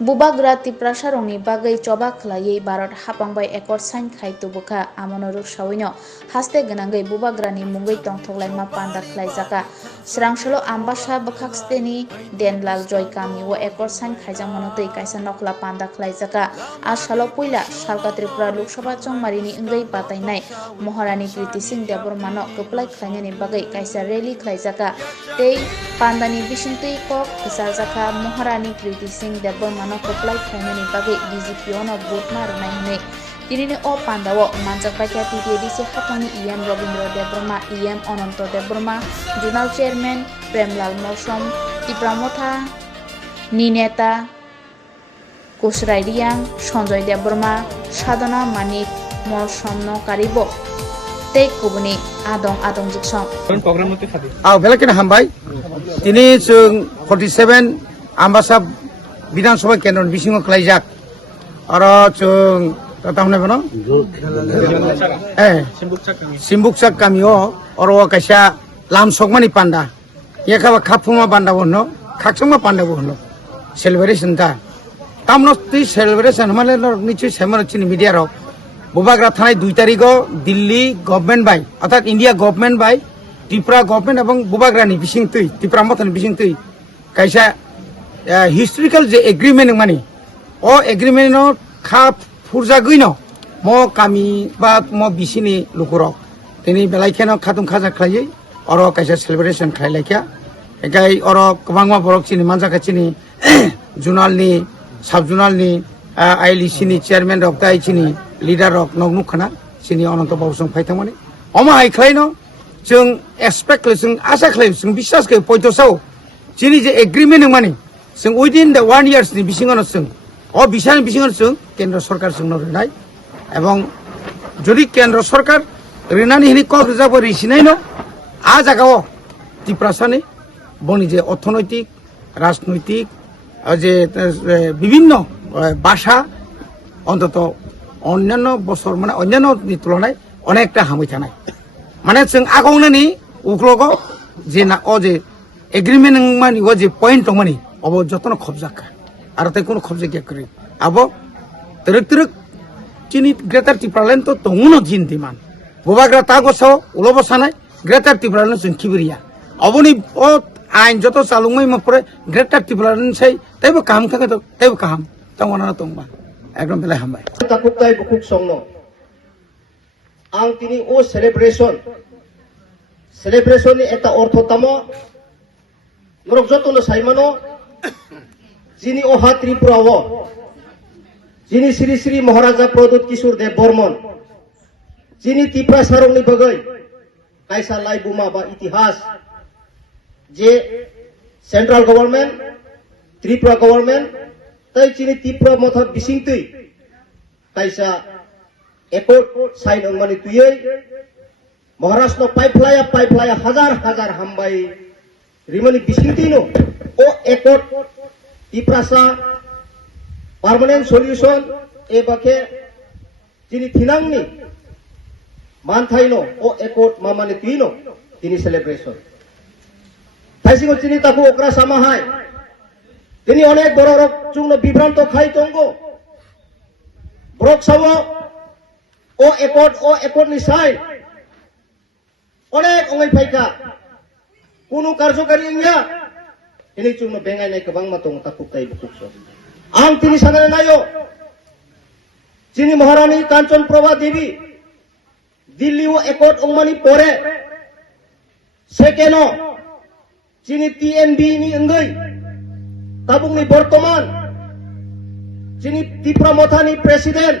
Bubagra Tiprasarongni bagai coba khlaiui Bharat hapangbai ekor sign khai tubuka amonoruk sawino haste ganangai Bubagrani munggai tongthoklaima panda khlaijaka srangsalo ambasa bakhaksteni Denlal Joy Kami o ekor sign khaijamanotui kaisa nokla panda khlaijaka asalo puila Salka Tripura Lok Sabha chongmarini ngai batainai Maharani Kriti Singh Debormano keplai khlainani bagai kaisa rally khlaijaka tei pandani bisingtui kok ksaljaka Maharani Kriti Singh Debormano keplai khlainani bagai DGP ono botma rnai hne tinini o pandao manjakpaikya TTDC hapangni EM Robindra Deborma EM Ononto Deborma Zonal Chairman Premlal Mosom Tipramotha Nineta Kusrai Riang Sanjoy Deborma Sadhana Manik Morsomno Karibo tei kubuni adong jiksong বেলাকেন হামবাই তিনি जों 47 आम्बासा विधानसभा केन्द्र बिसिङाव खालायजाक आरो जों ताहने बनो सिम्बुकसाक गामियाव अरो कायसा लामसकमानि पान्दा एखाबा खाफुमा पान्दा बनो खाकसमा पान्दा बनो सेलिब्रेशन दा तामनो ति सेलिब्रेशन माने निश्चय सेमन चिनि मीडिया रो बुबाग्रा थानाय 2 तारिखआव दिल्ली गभर्नमेंट बाय अर्थात India government by Tripura government এবং बुबाग्रानि बिसिंतै त्रिपुरा मथानि बिसिंतै कायसा हिस्टोरिकल जे एग्रीमेंट माने ओ एग्रीमेंटनो खा फुरजा गइनो म कामी बा म बिसिनि लुकुरक तिनि बेलायखेनो खातुम खाजा खायै अरो कायसा सेलिब्रेशन खायलायख्या एकाय अरो गोबांमा बरक चिनि मानजाका चिनि जुनालनि साब जुनालनि आईएलसीनि चेयरमैन रक दाय चिनि लीडर रक नगनुखना चिनि अनंत बाबुसं फायथामनि अमा हायख्लायनो जों एक्सपेक्ट जों आशा खालाम जों बिश्वास खालाम पयटसाव जोंनि जे एग्रीमेंट माने जों उइदिन द 1 इयार्स नि बिसिङावनो जों अ बिसानि बिसिङावनो जों केन्द्र सरकार जोंनो रनाय एवं যদি केन्द्र सरकार रिनानि हिनि कब रिजार्व रिसिनायनो आ जागाव त्रिपुरासानि बनि जे अर्थनैतिक राजनैतिक जे বিভিন্ন ভাষা অন্তত অন্যান্য বছর মানে অন্যান্য তুলনায় অনেকটা হামই থানায় মানে जों आगावनानै उग्लग जे ना अ जे एग्रीमेंट मानि ओ जे पॉइंट मानि अब जतन खबजाका आरो तै कोनो खबजा के करि अब तरक चिनि ग्रेटर त्रिपुरालेन तो तंगुनो जिन दिमान बुबाग्रा तागसो उलबसानाय ग्रेटर त्रिपुरालेन जों खिबरिया अबनि ओ आइन जत चालुङै मफरे ग्रेटर त्रिपुरालेन सै तैबो काम थाके तो तैबो काम तंगना तंगबा एकदम बेला हामबाय ताकुकताय बुकुक संनो आं तिनि ओ सेलिब्रेशन नि एकटा अर्थतम नरक जतनो साइमानो जिनि ओहा त्रिपुराव जिनि श्री श्री महाराजा प्रदुत किशोर देव बर्मन जिनि त्रिपुरा सारंनि बगै कायसा लाइबुमा बा इतिहास जे सेंट्रल गवर्नमेंट त्रिपुरा गवर्नमेंट तै चिनि त्रिपुरा मथा बिसिंतै कायसा एकट साइन अंगमानि तुयै महाराष्ट्र पाइपलाया हजार हामबाय रिमनि बिसिंतिनो ओ एकट त्रिपुरासा परमानेंट सल्यूशन एबाके जिनि थिनांनि मानथाइनो ओ एकट मामानि तुइनो तिनि सेलिब्रेशन थाइसिङो चिनि ताकु ओकरा सामाहाय तिनि अनेक बड़ रक जुंनो बिभ्रांत खाय तंगो ब्रक सावो ओ एकट नि साइ अनेक अंगै फायका कुनु कार्यकारी इंया तिनि जुंनो बेंगायनाय गोबां मातंग ताकुकताय बुकुकसो आं तिनि साननाय नायो जिनि महारानी कांचन प्रभा देवी दिल्ली ओ एकट अंगमानि परे सेकेनो जिनि TNB नि अंगै ताबुंनि बर्तमान जिनि त्रिपुरा मथानि प्रेसिडेंट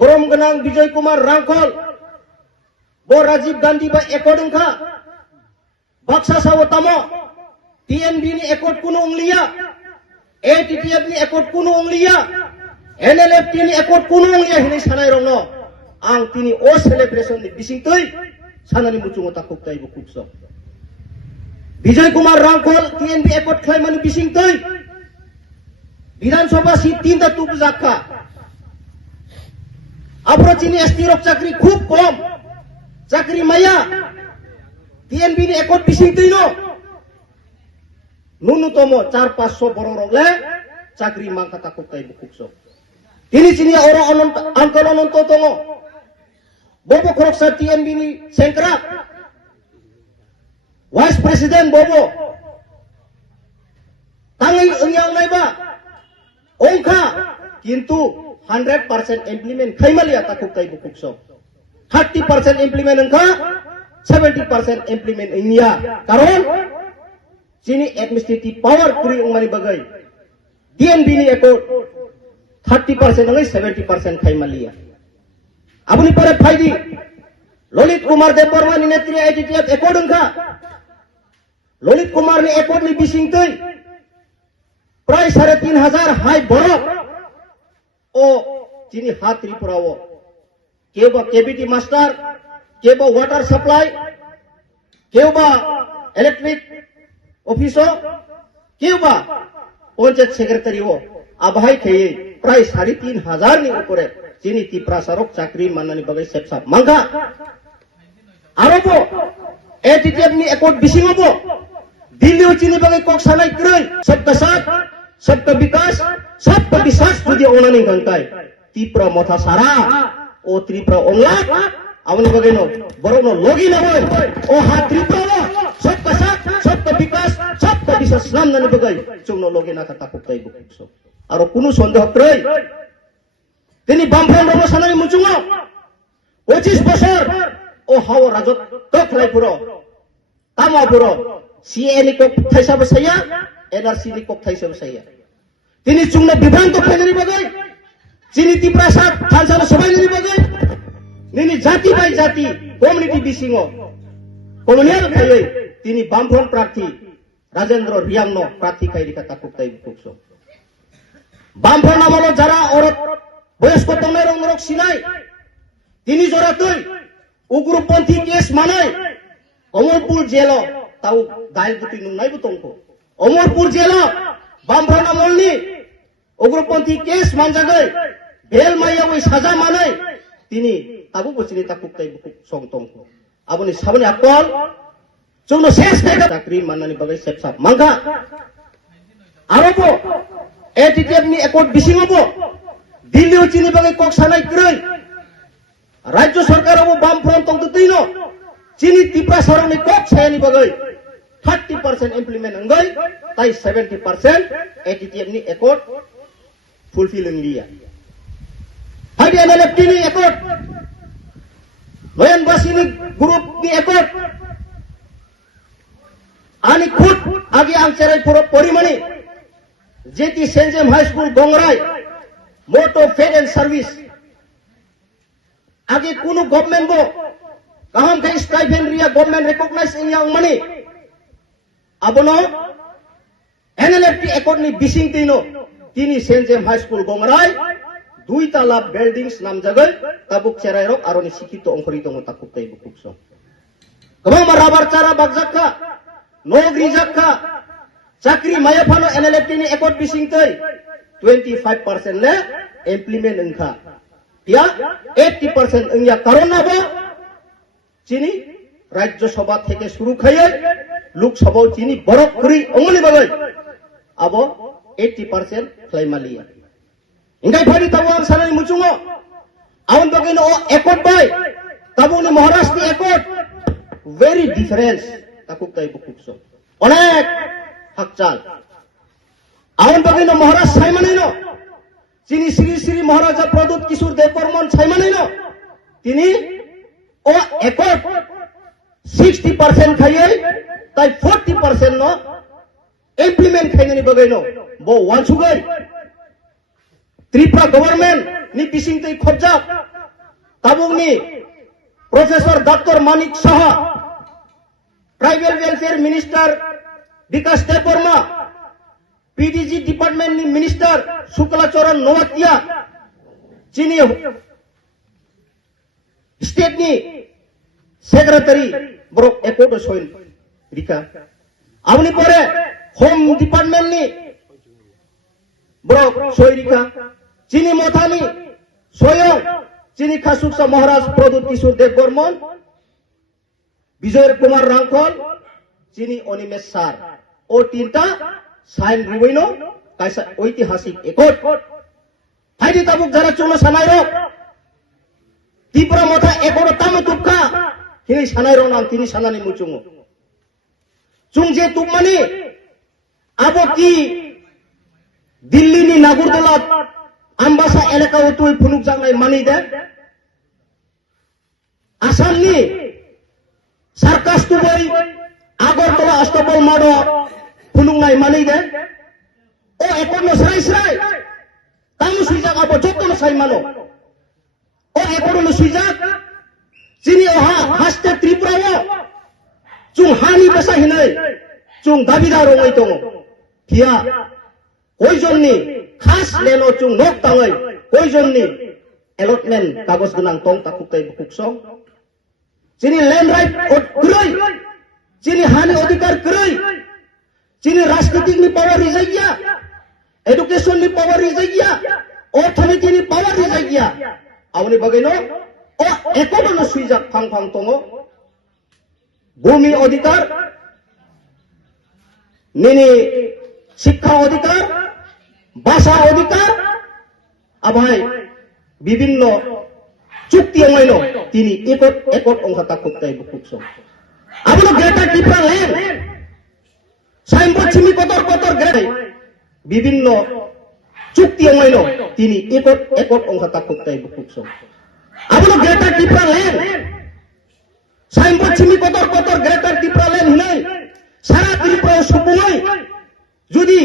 बरम गनां विजय कुमार रांखल बो राजीव गांधी बा एकट अंखा बाक्सा सावतामो TNB नि एकट कुनु अंगलिया ATTF नि एकट कुनु अंगलिया NLFT नि एकट कुनु अंगलिया हिनि सानाय रंनो आं तिनि ओ सेलिब्रेशन नि बिसिंतै सानानि मुचुङो ताकुकताय बुकुकसो विजय कुमार रांखल TNB एकट खायमानि बिसिंतै विधानसभा सीट 3 दा तुब जाखा अप्रोचिनी ST रक चाकरी खूब कम चाकरी माया TNB नि एकट बिसिंतैनो न्यूनतम 400-500 बड़ रगले চাকরি মাংকা তাকুক তাই বুকুকso তিনি চিনি oro angkolon onto tongo bobo koroksa TNB ni sengkra vice president bobo tangai engyang naiba ongkha kintu 100% implement khaimalia takuk tai bukukso 30% implement engkha 70% implement india karon sini administrative power kuri ongmani bagai DNB ni eko 30% ngai 70% khaimalia abuni pore phaidi Lolit Kumar Deborma ni netri ITTF ekod engkha Lolit Kumar ni ekod ni bising tei প্রায় 3,500 high বড় ও যিনি হাত ত্রিপুরাও কেউ বা kBT master কেউ বা water supply কেউ বা ইলেকট্রিক অফিসও কেউ বা পঞ্চায়েত সেক্রেটারিও আবহাই খেয়ে প্রায় 3,500 নি উপরে যিনি ত্রিপুরা সরক চাকরি মাননানি বাগাই সেপসাপ মাঙ্গা আরবো এটিটিএফ নি একট বিসিং হবো দিল্লিও চিনি বাগাই কক সানাই ক্রই সবকা সাথ सबका विकास सबका विश्वास तुझे ओनानी गंताय त्रिपुरा मोथा सारा ओ त्रिपुरा ओंला आवनी बगेनो बरोनो लोगी न होय ओ हा त्रिपुरा सबका साथ सबका विकास सबका विश्वास नाम ननि बगै चुंगनो लोगी ना खाता कुक्ताय बुकसो आरो कुनु सन्देह क्रय তিনি বামফ্রন্ট অবস্থানে মুচুঙো 25 বছর ও হাও রাজত তখলাইপুরো তামাপুরো সিএনি কো থাইসা বসাইয়া NRC ni kok thaisa saya tini chungna bibran to phegani bagai chini tiprasat thansana sabai ni bagai nini jati bai jati community bisingo communal khai tini bamfron prarthi Rajendra Riangno prarthi khai kata kutai bukso bamfron amolo jara orot boyosko tongai rongrok sinai tini joratoi ugrupponthi case manai Omorpur jelo tau dail duti nungai butongko Amarpur জেলা বামফ্রন্ট আমলনি উগ্রপন্থী case মানজাগৈ bell মাইয়া ওই সাজা মানাই তিনি তাবু বসিনি তাকুক তাই বুকুক সংতংক আবনি সাবনি আকল চুনো শেষ থেকে চাকরি মাননানি বাগাই সেপসাপ মাঙ্গা আরবো এটিটিএফ নি একট বিসিং হবো দিল্লিও চিনি বাগাই কক সানাই ক্রই রাজ্য সরকার হবো বামফ্রন্ট তংতো তিনো চিনি Tripura সরনি cock Sayani বাগাই 30% implement anggai tai 70% ATTM ni ekot fulfilling dia hari NLFT ni ekot Loyan Basini group ni ekot ani khut agi angcerai puro porimani jeti Senjem High School Gongrai moto fair and service agi kunu government bo kaham kai stipend ria government recognize in yang money abono NLFT ekor ni bising tino tini Senjem High School Gongrai 2 tala buildings nam jagai tabuk cerai rok aroni sikito ongkori tongo takuk tai bukukso kama marabar cara bagjakka nogri jakka chakri mayafano NLFT ni ekor bising tai 25% le implement engkha ya 80% engya karona bo chini রাজ্য সভা থেকে শুরু খাইয়ে লোকসভাও চিনি বরফ করি অমনি বাগাই আবো 80% ফ্লাইমালিয়া ইংগাই ফারি তাবো আর সানাই মুচুঙো আউন বাগাইনো একট বাই তাবুনি মহারাষ্ট্র একট ভেরি ডিফারেন্স তাকুক তাই বুকুকসো অনেক হাকচাল আউন বাগাইনো মহারাষ্ট্র সাইমানাইনো চিনি শ্রী শ্রী মহারাজা প্রদূত কিশোর দেববর্মন সাইমানাইনো তিনি ও একট 60% খাইয়ে তাই 40% no implement খাইনি বগাইনো বো ওয়ানসুগাই ত্রিপুরা গভর্নমেন্ট নি পিসিং তৈ খরজা তাবুংনি professor doctor Manik Saha tribal welfare minister বিকাশ দেববর্মা পিডিজি ডিপার্টমেন্ট নি মিনিস্টার শুক্লাচরণ নোয়াতিয়া চিনি স্টেট নি সেক্রেটারি ব্রক একট সইল রিকা আপনি পরে হোম ডিপার্টমেন্ট নি ব্রক সই রিকা চিনি মথানি স্বয়ং চিনি খাসুকসা মহারাজ প্রদূত কিশোর দেববর্মন বিজয় কুমার রাংখল চিনি অনিমেষ সার ও তিনটা সাইন রিবইনো kaisa ঐতিহাসিক একট হাইদি tabuk jara chulo sanai ro Tripura motha ekoro tamu tukka kini sanai ro nang tini sanani muchungo chung je tukmani abo ki Dilli ni Nagurdola ambasa elaka utui phunuk jangnai mani de Assam ni Sarkas tuboi Agartala Astapal mado phunuk nai mani de o ekono srai tamu suijak abo jotto sai mano o ekono suijak sini oha haste Tripura wo chung hani basa hinai chung dabidar ongoi tongo kia koijonni khas leno chung nok tangai koijonni allotment kagos genang tong takukai bukuksong sini land right kuroi sini hani odikar kuroi sini rajnitik ni power rijaiya education ni power rijaiya orthonomy ni power rijaiya awni bagaino o ekono suijak phang tongo bhumi odikar nini শিক্ষা অধিকার ভাষা অধিকার আবাই বিভিন্ন চুক্তি অমাইন তিনি একট অংশ তাকুকতাই বুকুকসং আবনো গ্রেটার ত্রিপুরা ল্যান্ড সাইনবোর্ড চিমি কতর গ্রেটাই বিভিন্ন চুক্তি অমাইন তিনি একট অংশ তাকুকতাই বুকুকসং আবনো গ্রেটার ত্রিপুরা ল্যান্ড সাইনবোর্ড চিমি কতর গ্রেটার ত্রিপুরা ল্যান্ড হিনাই সারা ত্রিপুরা সুপুঙ্গই যদি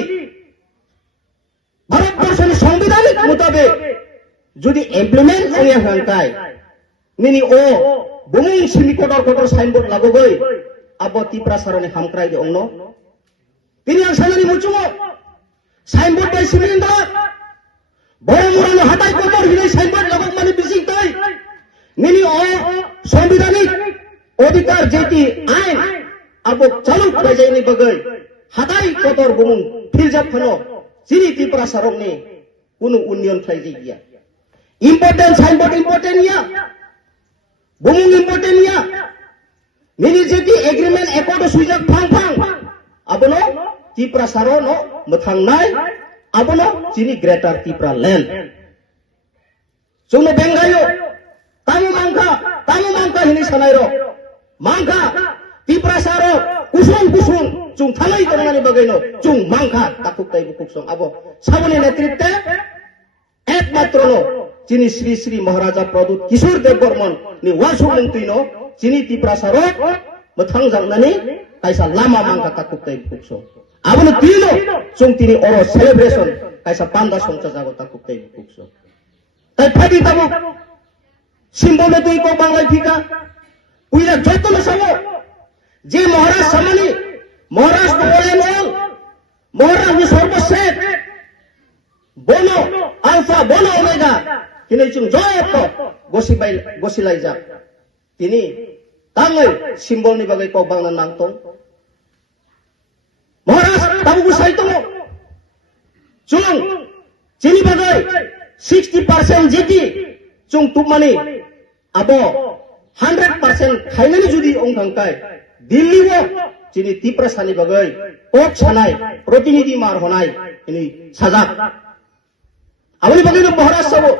ভারতবর্ষের সাংবিধানিক মোতাবেক যদি ইমপ্লিমেন্ট হইয়া হাঙ্কায় নিনি ও বুমুং সিমি কটর সাইনবোর্ড লাগোগৈ আব ত্রিপুরা সারনে হামক্রাই দে অংনো তিনি আর সানানি মুচুমো সাইনবোর্ড বাই সিমিন্দা বড় মুরানো হাতাই কটর হিনে সাইনবোর্ড লাগক মানে বিসিক তাই নিনি ও সাংবিধানিক অধিকার যেটি আইন আব চালু করে যায়নি বগৈ হাতাই কতর বুমুং ফিলজাব খনো সিনি ত্রিপুরা সারকনি কোনো উন্নয়ন খাইজি গিয়া ইম্পর্টেন্ট সাইনবোর্ড ইম্পর্টেন্ট ইয়া বুমুং ইম্পর্টেন্ট ইয়া নিনি যেটি এগ্রিমেন্ট একট সুইজাক ফাং আবনো ত্রিপুরা সারনো মথাংনাই আবনো চিনি গ্রেটার ত্রিপুরা ল্যান্ড जोंनो बेंगायो तामु मांखा हिनि सानायरो मांखा ত্রিপুরা सारो कुसुम chung thalai tanani bagaino chung mangkha takukai bukuksong abo saboni netritwe ekmatrono chini Sri Maharaja Pradut Kishore Dev Burman ni wasung mungtuino chini Tripura saro mothang jangnani kaisa lama mangkha takukai bukuksong abono tino chung tini oro celebration kaisa panda songcha jago takukai bukuksong tai phadi tabu simbole tui ko banglai phika uila jotono samo je Maharaj samani Maharaj Bolenol, Maharaj ni Sarvashet, Bono, Alpha, Bono, Omega, kini chung joy ko, gosilai jak. Kini, tangai, simbol ni bagai kau bang nang tong. Maharaj, tabu gusai tongo. Chung, sini bagai, 60% jiti, chung tukmani, abo, 100% khainani judi ong tangkai, Dilli wo, chini Tripura sani bagai ok sanai protinidhi mar honai ini sajak aboni bagai no Maharaj sabo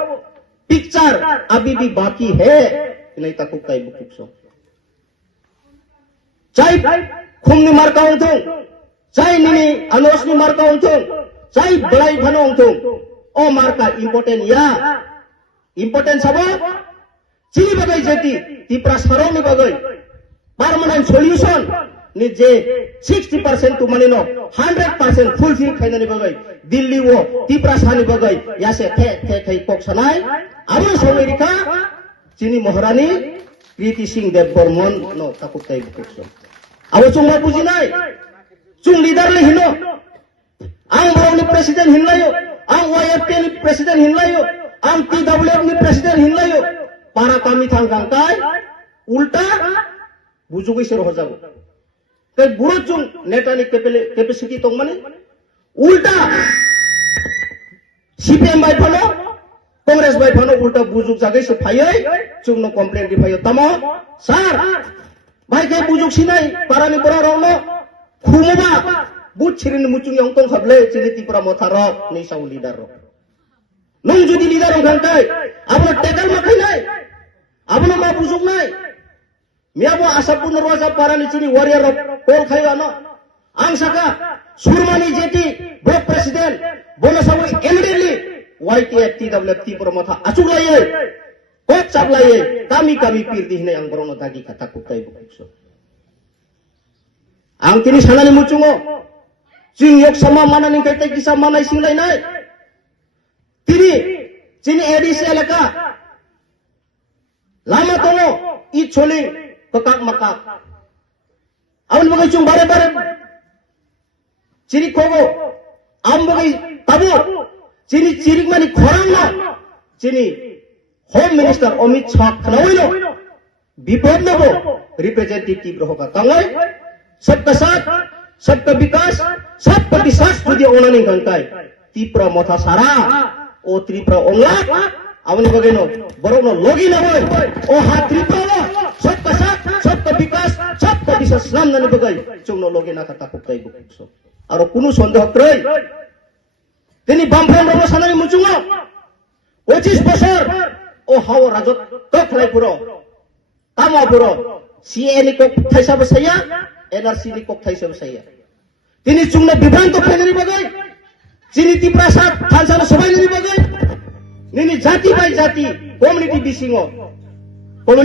picture abhi bhi baki hai ini takukai bukukso chai khumni marka ongthong chai nini anosni marka ongthong chai blai phano ongthong o marka important sabo chini bagai jeti Tripura saroni bagai permanent solution ni je 60% tu manino 100% fulfill khainani bagai Dilli wo Tripura sani bagai yase the kok sanai abo Amerika chini Maharani Kriti Singh Dev Burman no takukai bukso abo chungma bujinai chung leader le hino ang borong ni president hinlayo ang YFT ni president hinlayo ang TWF ni president hinlayo para kami thangkai ulta bujugui ser hojabo kai buro chung netani capacity tong mane ulta CPM bai phano Congress bai phano ulta bujug jagai se phaiai chung no complaint di phayo tamo sir bai kai bujug sinai parani bora rongno khumuba but chirin mucung yang tong khable chini tipra motharo ni sau leader ro nung judi leader ong khangkai abno tekal makai nai abno ma busuk nai miabo asapun roja parani chini warrior ro kol khayo ano ang saka surmani jeti bro president bono sawi immediately YTF TWF tipra motha achuk laye kok chap laye kami pir di hinai ang borono dagi kata kutai bukso ang tini sanani mucungo jing yok sama mana ning kai kisah mana sing lai nai tini chini ADC elaka lama tono I choling kekak makak awan bagai cung bare chini kogo am bagai tabu chini chirik mani khorang na chini Home Minister Amit Shah Khanawilo विपद में वो representative रहोगा तंगल सबका साथ सबका विकास सबका विश्वास जुदी ओना नहीं गंताय तीप्रा मोथा सारा ओ त्रिप्रा ओंगला आवनी बगेनो बरोनो लोगी ना होय ओ हा त्रिप्रा सबका साथ सबका विकास सबका विश्वास नाम नने बगै चुंगनो लोगी ना कता पुकै बुकसो आरो कुनु सन्देह क्रय तेनी बामफ्रेन रबो सानानि मुचुङो 25 বছর ও হাও রাজত কখলাই পুরো তামা পুরো সিএনি কক থাইসা বসাইয়া এনআরসি নি কক থাইসা বসাইয়া তিনি চুংনা বিভ্রান্ত ফেগরি বগাই চিনি তিপ্রাসাদ থানসানা সবাই নি বগাই নিনি জাতি বাই জাতি কমিউনিটি বিসিংও